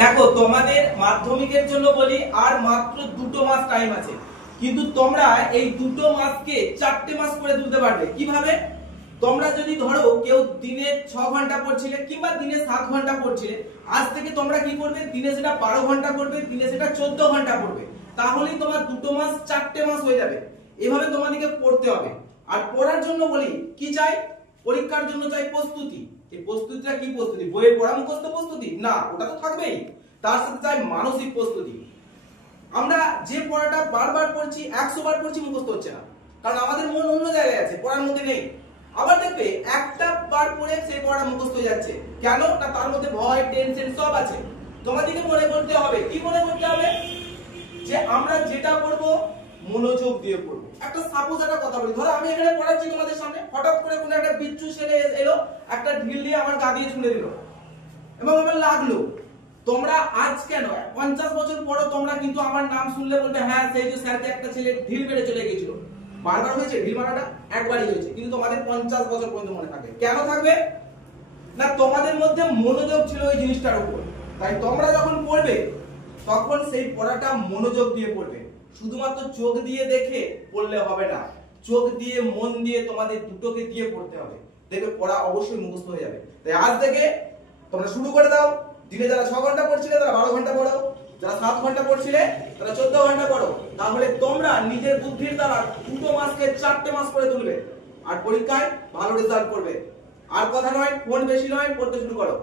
দেখো তোমাদের মাধ্যমিকের জন্য বলি আর মাত্র 2 মাস টাইম আছে, কিন্তু তোমরা এই 2 মাসকে 4টে মাস করে তুলতে পারবে। কিভাবে? তোমরা যদি ধরো কেউ দিনে 6 ঘন্টা পড়ছিলে কিংবা দিনে 7 ঘন্টা পড়ছিলে, আজ থেকে তোমরা কি করবে, দিনে সেটা 12 ঘন্টা করবে, দিনে সেটা 14 ঘন্টা পড়বে। তাহলেই তোমার 2 মাস 4টে মাস হয়ে যাবে। এভাবে তোমাদেরকে পড়তে হবে। আর পড়ার জন্য বলি কি চাই, পরীক্ষার জন্য চাই প্রস্তুতি। এই প্রস্তুতিটা কি প্রস্তুতি? বইয়ের পড়া মুখস্থ প্রস্তুতি না, ওটা তো থাকবেই, তার সাথে চাই মানসিক প্রস্তুতি। আমরা যে পড়াটা বারবার পড়ছি, 100 বার পড়ছি, মুখস্থ হচ্ছে না, কারণ আমাদের মন অন্য জায়গায় আছে, পড়ার মধ্যে নেই। আবার দেখবে একটা বার পড়ে সেই পড়াটা মুখস্থ হয়ে যাচ্ছে, কেন না তার মধ্যে ভয় টেনশন সব আছে। তোমাদেরকে মনে করতে হবে, কি মনে করতে হবে, যে আমরা যেটা পড়বো মনোযোগ দিয়ে পড়বো। একটা সাপোজ একটা কথা বলি, ধরো আমি এখানে পড়াচ্ছি তোমাদের সামনে, হঠাৎ করে কোনো একটা বিচ্ছু ছেলে এলো, একটা ঢিল দিয়ে আমার গা দিয়ে ছুঁড়ে দিল এবং আমার লাগলো। তোমরা আজ কেন 50 বছর পরে তোমরা কিন্তু আমার নাম শুনলে বলবে হ্যাঁ সেই যে স্যারকে একটা ছেলে ঢিল মেরে চলে গিয়েছিল। বারবার হয়েছে ঢিল মারাটা? একবারই হয়েছে, কিন্তু তোমাদের 50 বছর পর্যন্ত মনে থাকবে। কেন থাকবে না, তোমাদের মধ্যে মনোযোগ ছিল ওই জিনিসটার উপর। তাই তোমরা যখন পড়বে তখন সেই পড়াটা মনোযোগ দিয়ে পড়বে। শুধুমাত্র চোখ দিয়ে দেখে পড়লে হবে না, চোখ দিয়ে মন দিয়ে তোমাদের দুটোকে দিয়ে পড়তে হবে। দেখবে পড়া অবশ্যই মুখস্থ হয়ে যাবে। তাই আজ থেকে তোমরা শুরু করে দাও। দিনে যারা 6 ঘন্টা পড়ছিলে তারা 12 ঘন্টা পড়ো, যারা 7 ঘন্টা পড়ছিলে তারা 14 ঘন্টা পড়ো। তাহলে তোমরা নিজের বুদ্ধির দ্বারা 2 মাসকে 4টে মাস করে তুলবে আর পরীক্ষায় ভালো রেজাল্ট করবে। আর কথা নয়, ফোন বেশি নয়, পড়তে শুরু করো।